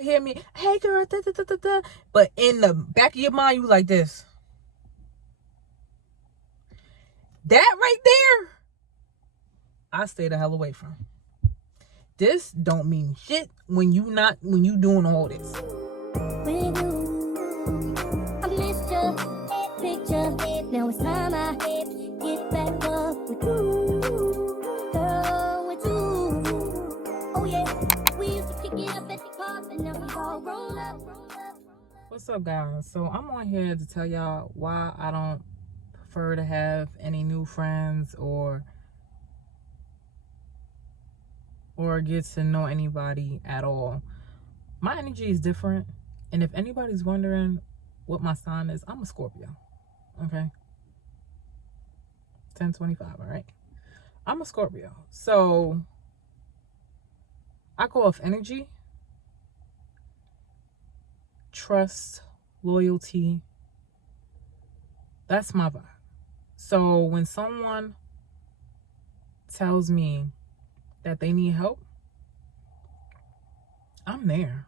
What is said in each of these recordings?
Hear me, hey girl, da, da, da, da, da. But in the back of your mind, you like this. That right there, I stay the hell away from. This don't mean shit when you doing all this. I missed your picture. Now it's time I get back up with you, girl, with you. Oh yeah, we used to pick it up at the park, and now we all grown up. What's up, guys? So I'm on here to tell y'all why I don't prefer to have any new friends or get to know anybody at all. My energy is different, and if anybody's wondering what my sign is, I'm a Scorpio. Okay, 10/25. All right, I'm a Scorpio, so I go off energy, trust, loyalty. That's my vibe. So when someone tells me that they need help, I'm there.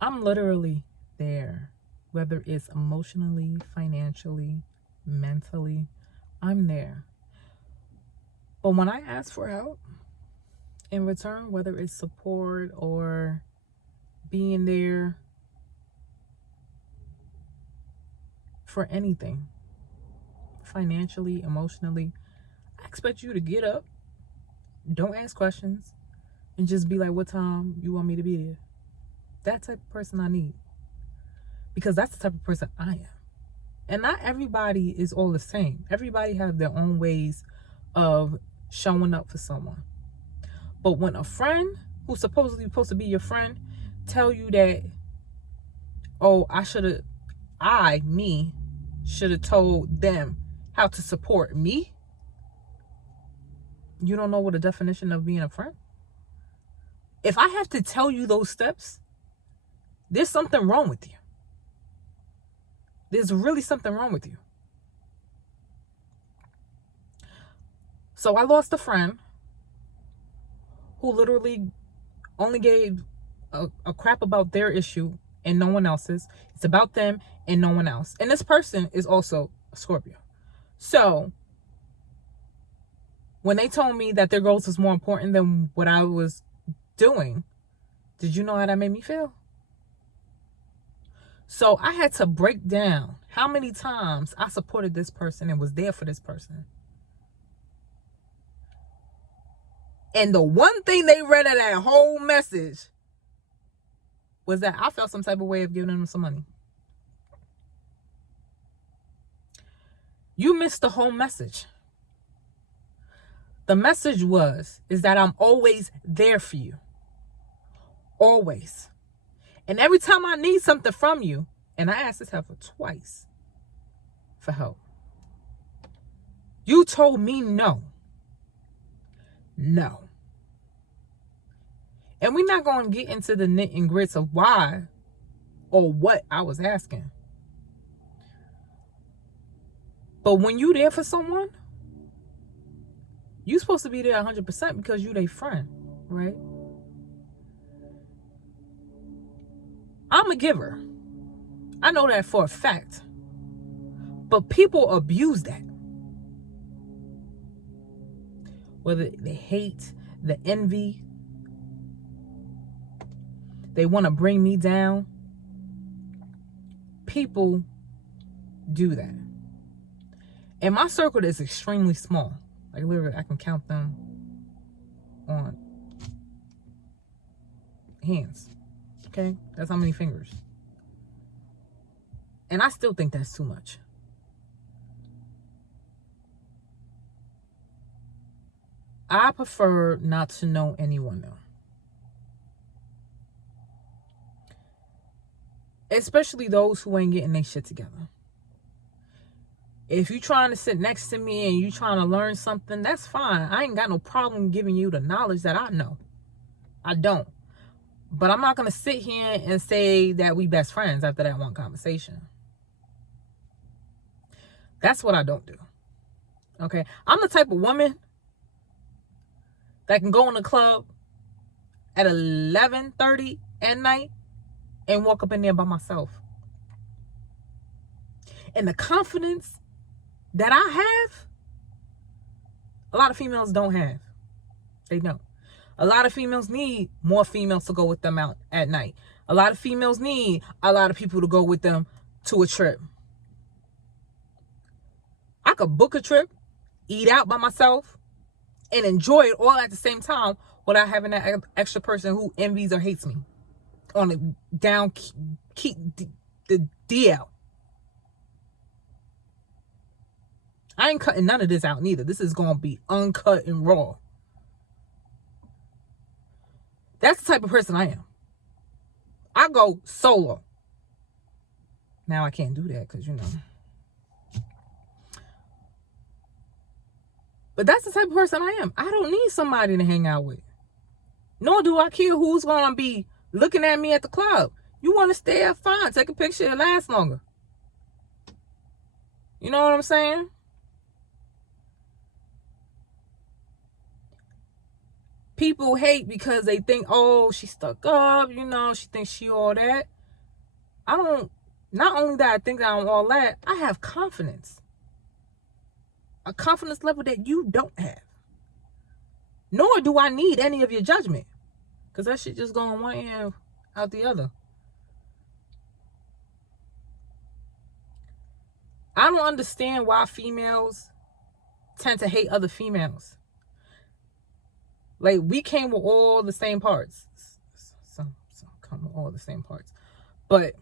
I'm literally there. Whether it's emotionally, financially, mentally, I'm there. But when I ask for help in return, whether it's support or being there for anything, financially, emotionally, I expect you to get up, don't ask questions, and just be like, what time you want me to be there? That type of person I need. Because that's the type of person I am. And not everybody is all the same. Everybody has their own ways of showing up for someone. But when a friend who's supposed to be your friend tell you that, oh, me should have told them how to support me, you don't know what the definition of being a friend? If I have to tell you those steps, there's something wrong with you. There's really something wrong with you. So I lost a friend who literally only gave a crap about their issue and no one else's. It's about them and no one else. And this person is also a Scorpio. So when they told me that their goals was more important than what I was doing, did you know how that made me feel? So I had to break down how many times I supported this person and was there for this person. And the one thing they read of that whole message was that I felt some type of way of giving them some money. You missed the whole message. The message is that I'm always there for you. Always. And every time I need something from you, and I asked this heifer twice for help, you told me no. No. And we're not going to get into the nit and grits of why or what I was asking. But when you there for someone, you're supposed to be there 100% because you their friend, right? I'm a giver. I know that for a fact. But people abuse that. Whether they hate, the envy, they want to bring me down. People do that. And my circle is extremely small. Like literally, I can count them on hands. Okay? That's how many fingers. And I still think that's too much. I prefer not to know anyone though. Especially those who ain't getting their shit together. If you trying to sit next to me and you trying to learn something, that's fine. I ain't got no problem giving you the knowledge that I know. I don't. But I'm not going to sit here and say that we best friends after that one conversation. That's what I don't do. Okay? I'm the type of woman that can go in the club at 11:30 at night and walk up in there by myself. And the confidence that I have, a lot of females don't have. They don't. A lot of females need more females to go with them out at night. A lot of females need a lot of people to go with them to a trip. I could book a trip, eat out by myself, and enjoy it all at the same time without having that extra person who envies or hates me on the down, keep the DL. I ain't cutting none of this out neither. This is going to be uncut and raw. That's the type of person I am. I go solo. Now I can't do that because, But that's the type of person I am. I don't need somebody to hang out with. Nor do I care who's going to be looking at me at the club. You want to stay up, fine. Take a picture. It lasts longer. You know what I'm saying? People hate because they think, oh, she stuck up. She thinks she all that. Not only that I think I'm all that, I have confidence. A confidence level that you don't have. Nor do I need any of your judgment. Because that shit just going one ear out the other. I don't understand why females tend to hate other females. Like, we came with all the same parts. Some come with all the same parts. But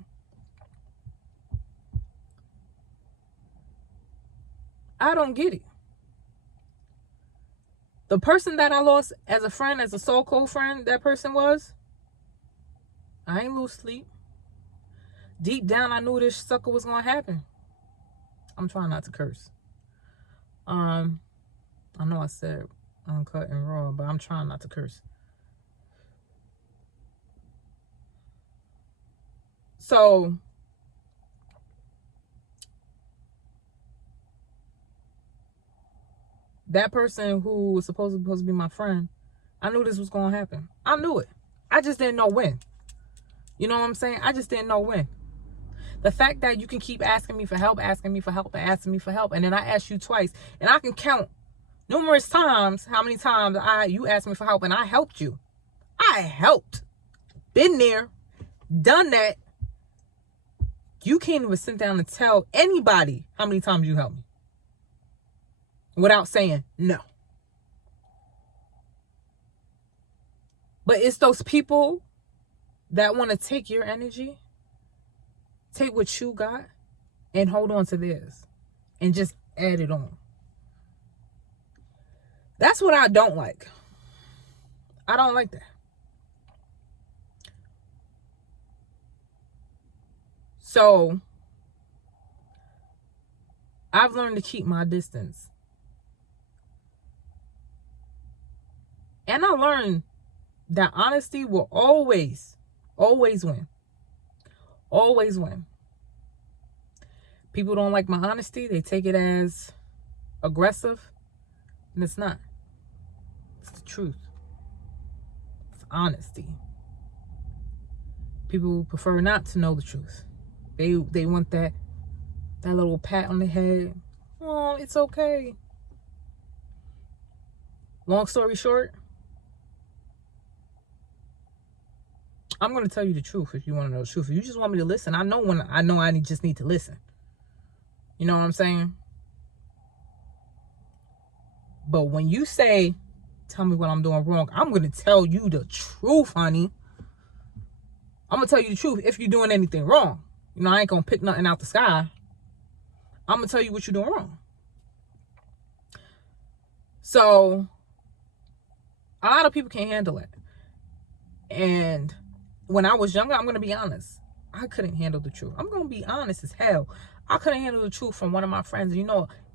I don't get it. The person that I lost as a friend, as a so-called friend, that person was, I ain't lose sleep. Deep down, I knew this sucker was going to happen. I'm trying not to curse. I know I said uncut and raw, but I'm trying not to curse. So, that person who was supposed to be my friend, I knew this was going to happen. I knew it. I just didn't know when. You know what I'm saying? I just didn't know when. The fact that you can keep asking me for help, and asking me for help, and then I asked you twice, and I can count numerous times how many times you asked me for help, and I helped you. I helped. Been there. Done that. You can't even sit down and tell anybody how many times you helped me without saying no. But it's those people that want to take your energy, take what you got, and hold on to theirs and just add it on. That's what I don't like. I don't like that. So, I've learned to keep my distance. And I learned that honesty will always win. Always win. People don't like my honesty. They take it as aggressive. And it's not. It's the truth. It's honesty. People prefer not to know the truth. They want that little pat on the head. Oh, it's okay. Long story short, I'm going to tell you the truth if you want to know the truth. If you just want me to listen, I know I just need to listen. You know what I'm saying? But when you say, tell me what I'm doing wrong, I'm going to tell you the truth, honey. I'm going to tell you the truth if you're doing anything wrong. I ain't going to pick nothing out the sky. I'm going to tell you what you're doing wrong. So, a lot of people can't handle it. And when I was younger, I'm going to be honest, I couldn't handle the truth. I'm going to be honest as hell. I couldn't handle the truth from one of my friends.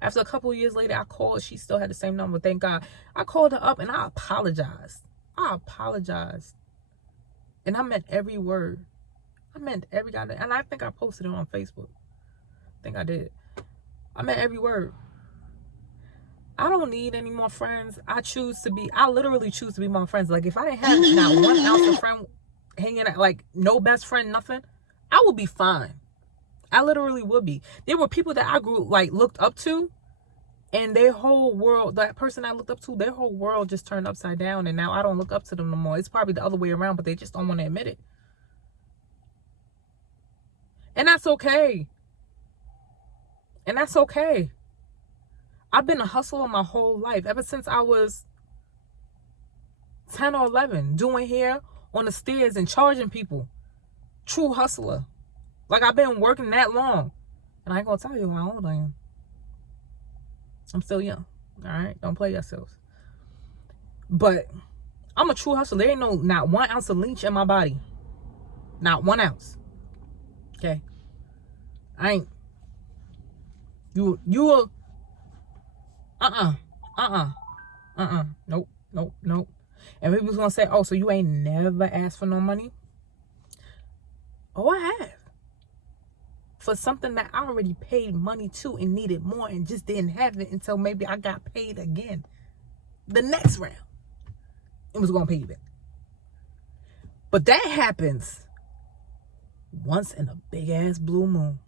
After a couple of years later, I called. She still had the same number, thank God. I called her up and I apologized. And I meant every word. I meant every goddamn. And I think I posted it on Facebook. I think I did. I meant every word. I don't need any more friends. I literally choose to be my friends. Like, if I didn't have not one ounce of friend, hanging out, like no best friend, nothing, I would be fine. I literally would be. There were people that I grew, like, looked up to, and their whole world, that person I looked up to, their whole world just turned upside down, and now I don't look up to them no more. It's probably the other way around, but they just don't want to admit it. And that's okay. And that's okay. I've been a hustler my whole life, ever since I was 10 or 11, doing hair on the stairs and charging people. True hustler. Like, I've been working that long. And I ain't gonna tell you how old I am. I'm still young. Alright? Don't play yourselves. But I'm a true hustler. There ain't not 1 ounce of leech in my body. Not 1 ounce. Okay? I ain't. You will. Nope. And people's gonna say, oh, so you ain't never asked for no money? Oh, I have. For something that I already paid money to and needed more and just didn't have it until maybe I got paid again. The next round, it was gonna pay you back. But that happens once in a big ass blue moon.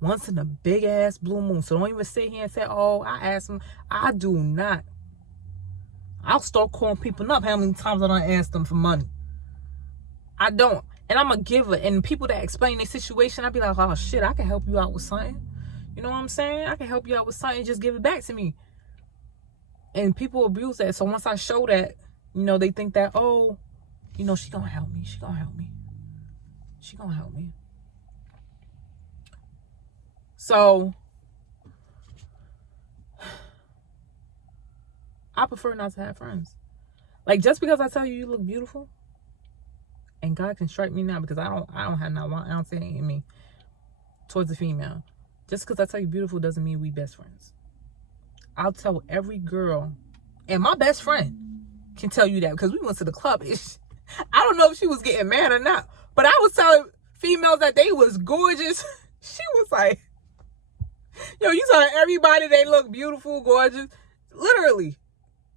Once in a big ass blue moon. So don't even sit here and say, oh, I asked them. I do not. I'll start calling people up how many times I don't ask them for money. I don't. And I'm a giver. And people that explain their situation, I'd be like, oh shit, I can help you out with something. You know what I'm saying? I can help you out with something. Just give it back to me. And people abuse that. So once I show that, you know, they think that, oh, you know, she gonna help me. She gonna help me. She gonna help me. So I prefer not to have friends. Like, just because I tell you you look beautiful, and God can strike me now because I don't have not 1 ounce in me towards a female. Just because I tell you beautiful doesn't mean we best friends. I'll tell every girl, and my best friend can tell you that because we went to the club. I don't know if she was getting mad or not, but I was telling females that they was gorgeous. She was like, yo, you telling everybody they look beautiful, gorgeous. Literally.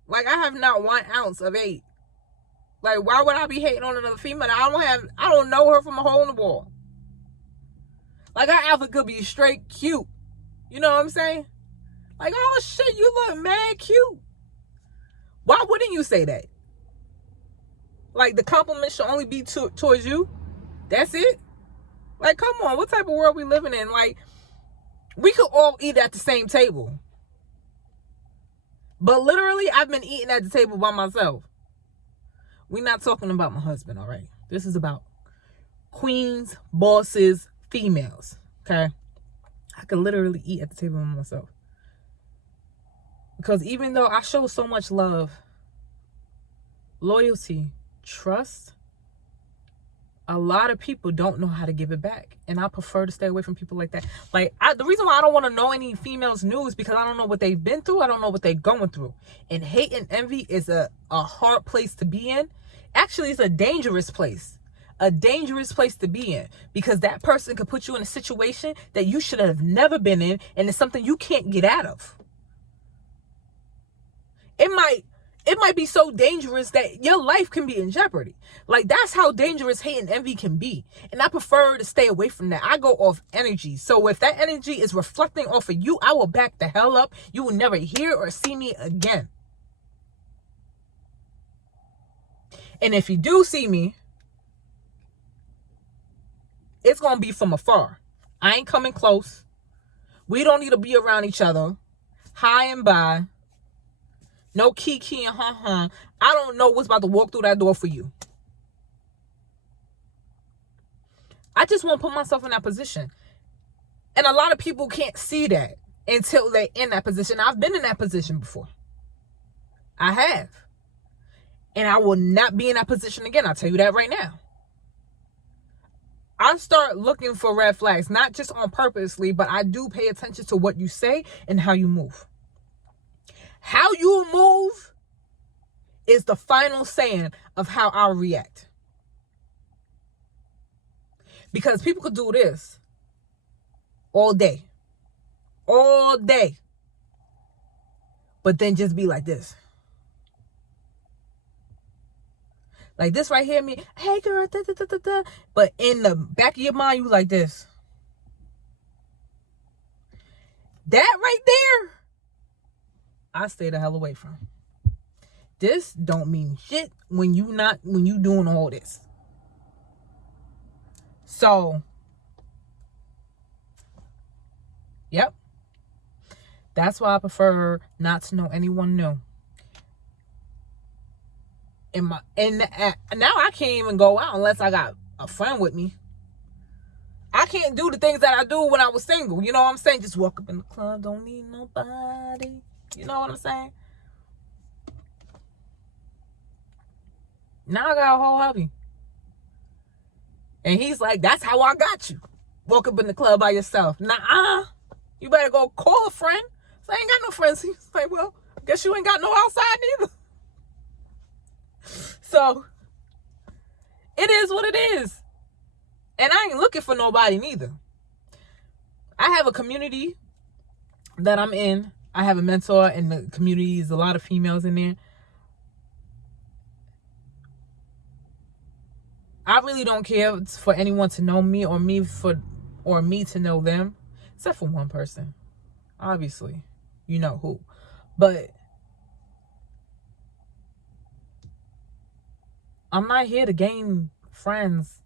Like, I have not 1 ounce of hate. Like, why would I be hating on another female? I don't know her from a hole in the wall. Like, her outfit could be straight cute. You know what I'm saying? Like, oh shit, you look mad cute. Why wouldn't you say that? Like, the compliment should only be towards you. That's it. Like, come on, what type of world we living in? Like, we could all eat at the same table. But literally, I've been eating at the table by myself. We're not talking about my husband, all right? This is about queens, bosses, females, okay? I could literally eat at the table by myself. Because even though I show so much love, loyalty, trust, a lot of people don't know how to give it back. And I prefer to stay away from people like that. Like, the reason why I don't want to know any females' news because I don't know what they've been through. I don't know what they're going through. And hate and envy is a hard place to be in. Actually, it's a dangerous place. A dangerous place to be in. Because that person could put you in a situation that you should have never been in. And it's something you can't get out of. It might be so dangerous that your life can be in jeopardy. Like, that's how dangerous hate and envy can be. And I prefer to stay away from that. I go off energy. So if that energy is reflecting off of you, I will back the hell up. You will never hear or see me again. And if you do see me, it's going to be from afar. I ain't coming close. We don't need to be around each other. High and by. No kiki and I don't know what's about to walk through that door for you. I just won't put myself in that position. And a lot of people can't see that until they're in that position. I've been in that position before. I have. And I will not be in that position again. I'll tell you that right now. I start looking for red flags, not just on purposely, but I do pay attention to what you say and how you move. How you move is the final saying of how I'll react. Because people could do this all day. All day. But then just be like this. Like this right here, me, hey girl, da, da, da, da, da. But in the back of your mind, you like this. That right there, I stay the hell away from. This don't mean shit when you doing all this. So, yep. That's why I prefer not to know anyone new. Now I can't even go out unless I got a friend with me. I can't do the things that I do when I was single. You know what I'm saying? Just walk up in the club, don't need nobody. You know what I'm saying? Now I got a whole hubby. And he's like, that's how I got you. Walk up in the club by yourself. Nah, you better go call a friend. So I ain't got no friends. He's like, well, I guess you ain't got no outside neither. So, it is what it is. And I ain't looking for nobody neither. I have a community that I'm in. I have a mentor, and the community is a lot of females in there. I really don't care for anyone to know me or me to know them, except for one person. Obviously, you know who. But I'm not here to gain friends.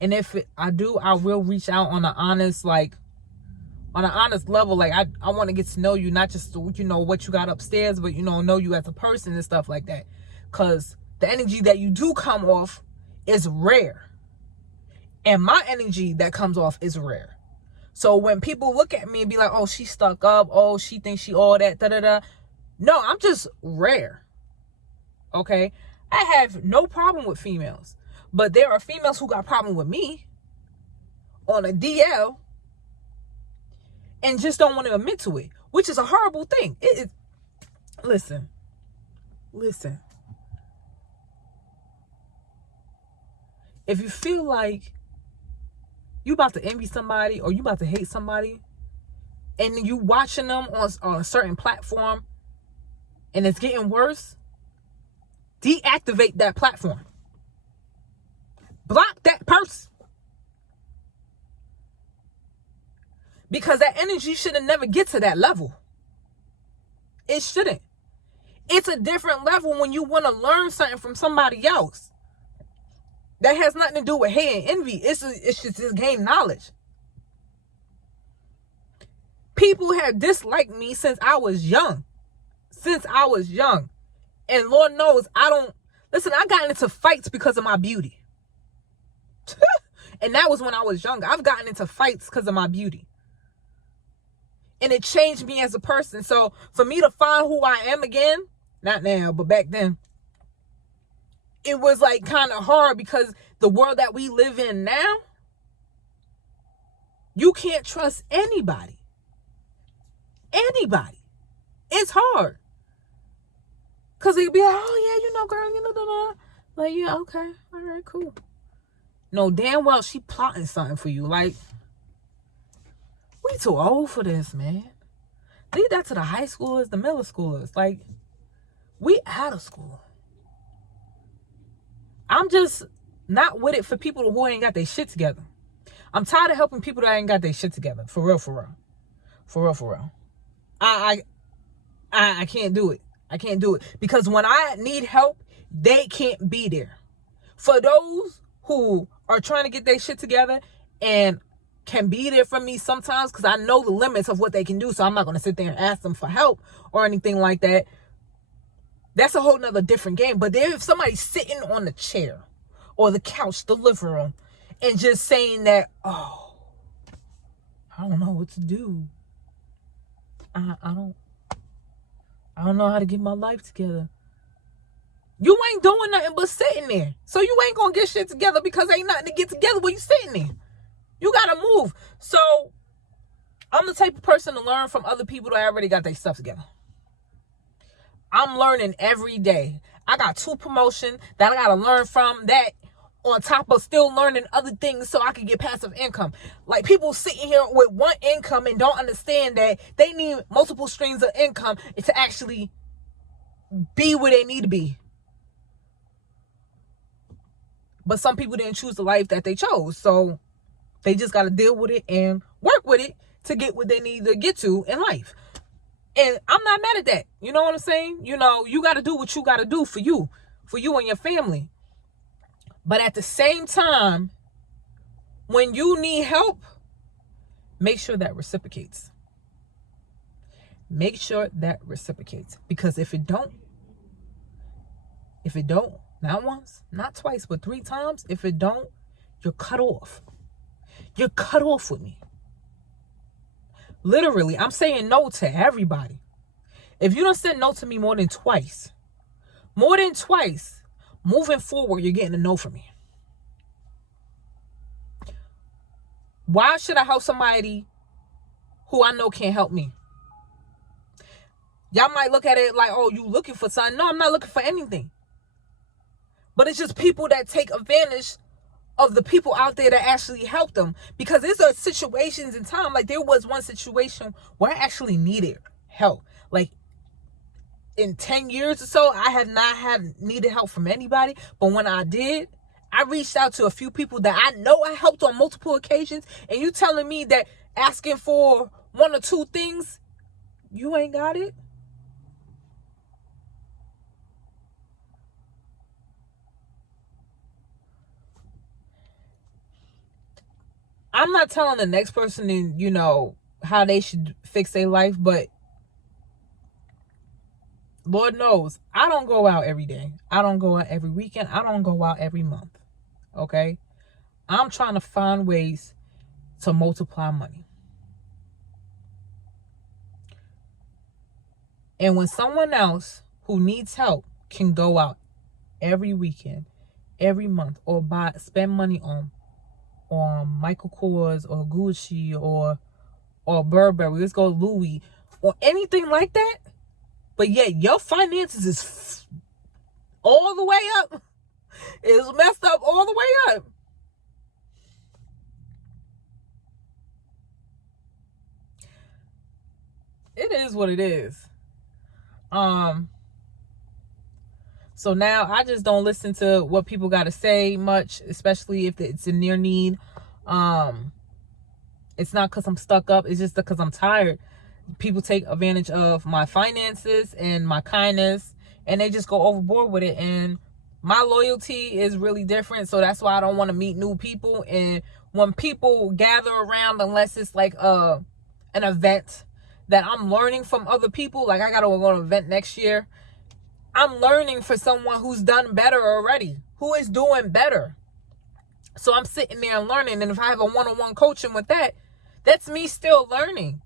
And if I do, I will reach out on an honest level. Like I want to get to know you, not just what you got upstairs, but know you as a person and stuff like that. Cause the energy that you do come off is rare. And my energy that comes off is rare. So when people look at me and be like, oh, she stuck up, oh, she thinks she all that, da-da-da. No, I'm just rare. Okay? I have no problem with females. But there are females who got problem with me on a DL and just don't want to admit to it, which is a horrible thing. It is. Listen. If you feel like you about to envy somebody or you about to hate somebody and you watching them on a certain platform and it's getting worse, deactivate that platform. Block that person. Because that energy should have never get to that level. It shouldn't. It's a different level when you want to learn something from somebody else. That has nothing to do with hate and envy. It's just gain knowledge. People have disliked me since I was young. And Lord knows I got into fights because of my beauty. And that was when I was younger. I've gotten into fights because of my beauty. And it changed me as a person. So for me to find who I am again, not now, but back then, it was like kind of hard because the world that we live in now, you can't trust anybody. It's hard. Because they'd be like, oh yeah, girl, like, yeah, okay, all right, cool. No, damn well she plotting something for you. Like, we too old for this, man. Leave that to the high schoolers, the middle schoolers. Like, we out of school. I'm just not with it for people who ain't got their shit together. I'm tired of helping people that ain't got their shit together. For real. I can't do it. Because when I need help, they can't be there. For those who are trying to get their shit together and can be there for me sometimes, because I know the limits of what they can do, so I'm not going to sit there and ask them for help or anything like that. That's a whole nother different game. But if somebody's sitting on the chair or the couch, the living room, and just saying that, oh, I don't know what to do. I don't know how to get my life together. You ain't doing nothing but sitting there. So you ain't going to get shit together because ain't nothing to get together when you sitting there. You got to move. So I'm the type of person to learn from other people that already got their stuff together. I'm learning every day. I got 2 promotions that I got to learn from, that on top of still learning other things so I can get passive income. Like, people sitting here with one income and don't understand that they need multiple streams of income to actually be where they need to be. But some people didn't choose the life that they chose. So they just got to deal with it and work with it to get what they need to get to in life. And I'm not mad at that. You know what I'm saying? You know, you got to do what you got to do for you and your family. But at the same time, when you need help, make sure that reciprocates. Make sure that reciprocates. Because if it don't, not once, not twice, but 3 times, if it don't, you're cut off. You're cut off with me. Literally, I'm saying no to everybody. If you don't say no to me more than twice, moving forward, you're getting a no from me. Why should I help somebody who I know can't help me? Y'all might look at it like, oh, you looking for something. No, I'm not looking for anything. But it's just people that take advantage of the people out there that actually help them. Because there's situations in time, like there was one situation where I actually needed help. Like in 10 years or so, I have not needed help from anybody. But when I did, I reached out to a few people that I know I helped on multiple occasions. And you telling me that asking for 1 or 2 things, you ain't got it? I'm not telling the next person, you know, how they should fix their life, but Lord knows, I don't go out every day. I don't go out every weekend. I don't go out every month. Okay? I'm trying to find ways to multiply money. And when someone else who needs help can go out every weekend, every month, or spend money on Michael Kors or Gucci or Burberry, let's go Louis, or anything like that, but yet your finances is all the way up, is messed up all the way up. It is what it is. So now I just don't listen to what people got to say much, especially if it's in near need. It's not because I'm stuck up. It's just because I'm tired. People take advantage of my finances and my kindness, and they just go overboard with it. And my loyalty is really different. So that's why I don't want to meet new people. And when people gather around, unless it's like an event that I'm learning from other people, like I got to go to an event next year, I'm learning for someone who's done better already, who is doing better. So I'm sitting there and learning. And if I have a one-on-one coaching with that, that's me still learning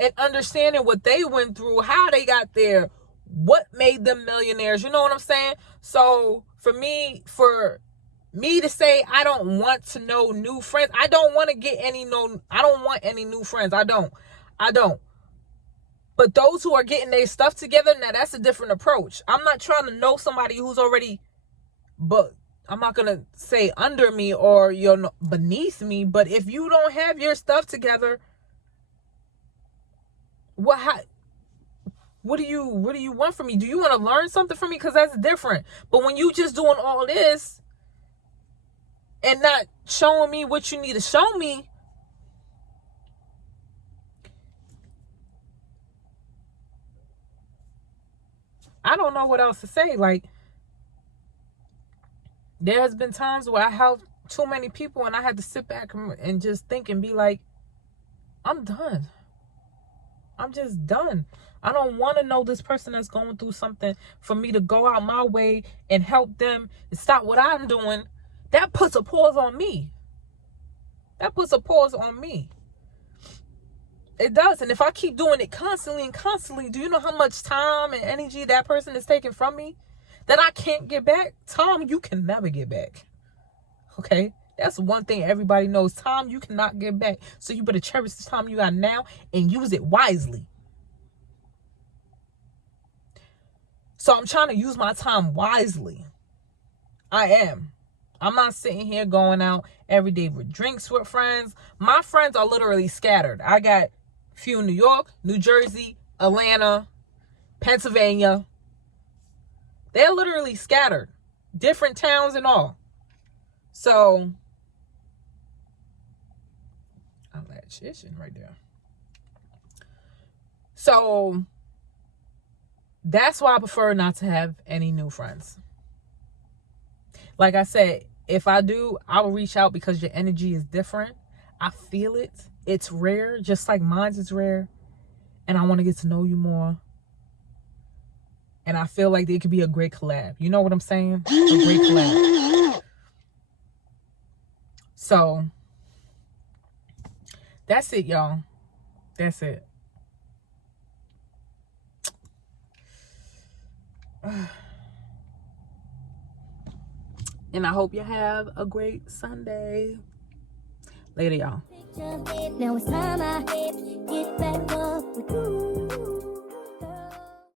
and understanding what they went through, how they got there, what made them millionaires. You know what I'm saying? So for me to say I don't want to know new friends, I don't want any new friends. I don't. But those who are getting their stuff together, now that's a different approach. I'm not trying to know somebody who's already, but I'm not going to say under me or you're beneath me. But if you don't have your stuff together, what do you want from me? Do you want to learn something from me? Because that's different. But when you just doing all this and not showing me what you need to show me, I don't know what else to say. Like, there has been times where I helped too many people and I had to sit back and just think and be like, I'm done. I'm just done. I don't want to know this person that's going through something for me to go out my way and help them and stop what I'm doing. That puts a pause on me. It does. And if I keep doing it constantly, do you know how much time and energy that person is taking from me that I can't get back? Time you can never get back. Okay? That's one thing everybody knows. Time you cannot get back. So you better cherish the time you got now and use it wisely. So I'm trying to use my time wisely. I am. I'm not sitting here going out every day with drinks with friends. My friends are literally scattered. I got few in New York, New Jersey, Atlanta, Pennsylvania. They're literally scattered. Different towns and all. So I'm that shishing right there. So that's why I prefer not to have any new friends. Like I said, if I do, I will reach out because your energy is different. I feel it. It's rare, just like mine's is rare. And I want to get to know you more. And I feel like it could be a great collab. You know what I'm saying? A great collab. So that's it, y'all. That's it. And I hope you have a great Sunday. Later, y'all. Now it's time I get back up with you.